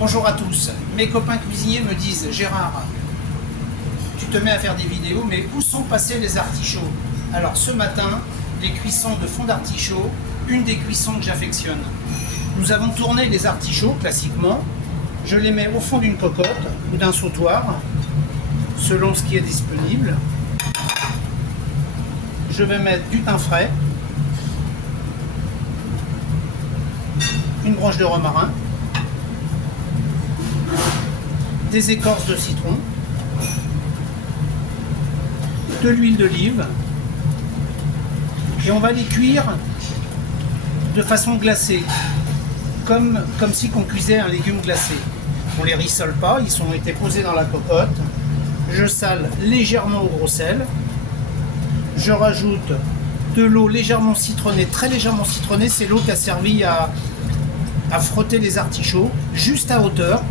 Bonjour à tous. Mes copains cuisiniers me disent « Gérard, tu te mets à faire des vidéos, mais où sont passés les artichauts ?» Alors ce matin, les cuissons de fond d'artichaut, une des cuissons que j'affectionne. Nous avons tourné les artichauts classiquement. Je les mets au fond d'une cocotte ou d'un sautoir, selon ce qui est disponible. Je vais mettre du thym frais, une branche de romarin, des écorces de citron, de l'huile d'olive, et on va les cuire de façon glacée, comme si on cuisait un légume glacé. On ne les rissole pas, ils ont été posés dans la cocotte. Je sale légèrement au gros sel. Je rajoute de l'eau légèrement citronnée, très légèrement citronnée, c'est l'eau qui a servi à frotter les artichauts, juste à hauteur.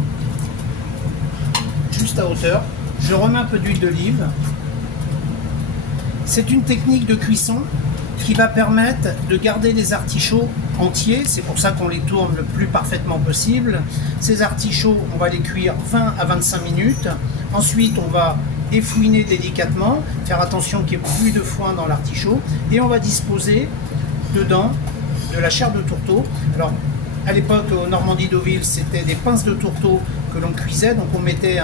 Juste à hauteur. Je remets un peu d'huile d'olive. C'est une technique de cuisson qui va permettre de garder les artichauts entiers. C'est pour ça qu'on les tourne le plus parfaitement possible. Ces artichauts, on va les cuire 20 à 25 minutes. Ensuite, on va effouiner délicatement, faire attention qu'il n'y ait plus de foin dans l'artichaut. Et on va disposer dedans de la chair de tourteau. Alors, à l'époque, au Normandie-Deauville, c'était des pinces de tourteau que l'on cuisait. Donc, on mettait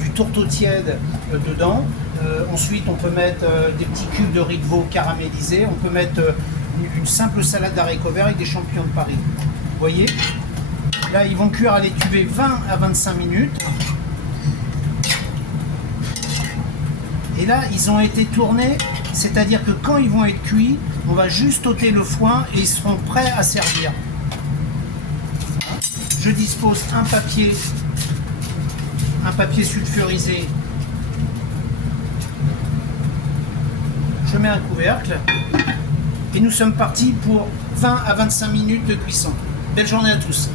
du tourteau tiède dedans. Ensuite, on peut mettre des petits cubes de riz de veau caramélisés. On peut mettre une simple salade d'haricots verts avec des champignons de Paris. Vous voyez? Là, ils vont cuire à l'étuvée 20 à 25 minutes. Et là, ils ont été tournés, c'est-à-dire que quand ils vont être cuits, on va juste ôter le foin et ils seront prêts à servir. Je dispose un papier sulfurisé. Je mets un couvercle et nous sommes partis pour 20 à 25 minutes de cuisson. Belle journée à tous.